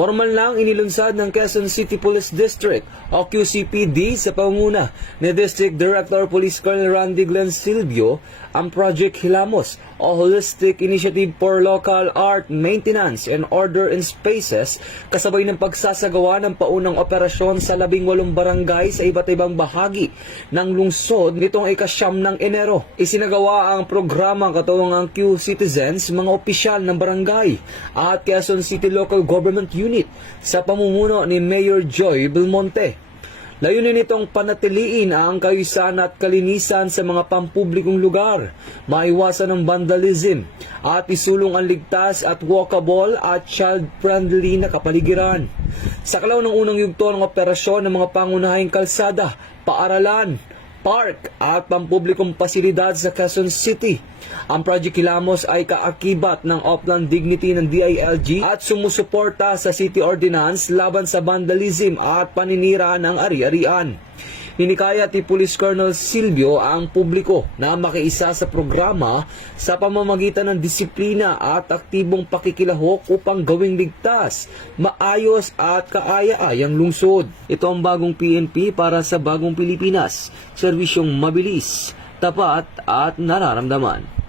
Formal lang inilunsad ng Quezon City Police District o QCPD sa pangunguna ni District Director Police Colonel Randy Glenn Silvio ang Project Hilamos o Holistic Initiative for Local Art Maintenance and Order in Spaces kasabay ng pagsasagawa ng paunang operasyon sa 18 barangay sa iba't ibang bahagi ng lungsod nitong ika-9 ng Enero. Isinagawa ang programang katuwang ang Q-Citizens, mga opisyal ng barangay at Quezon City Local Government Unit sa pamumuno ni Mayor Joy Belmonte. Layunin nitong panatiliin ang kaayusan at kalinisan sa mga pampublikong lugar, maiwasan ang vandalism, at isulong ang ligtas at walkable at child-friendly na kapaligiran. Sa kalaw ng unang yugto ng operasyon ng mga pangunahing kalsada, paaralan, park at pampublikong pasilidad sa Quezon City. Ang Project Hilamos ay kaakibat ng Upland Dignity ng DILG at sumusuporta sa City Ordinance laban sa vandalism at paninira ng ari-arian. Hinikayat ni Police Colonel Silvio ang publiko na makiisa sa programa sa pamamagitan ng disiplina at aktibong pakikilahok upang gawing ligtas, maayos at kaaya-ayang lungsod. Ito ang bagong PNP para sa bagong Pilipinas, serbisyong mabilis, tapat at nararamdaman.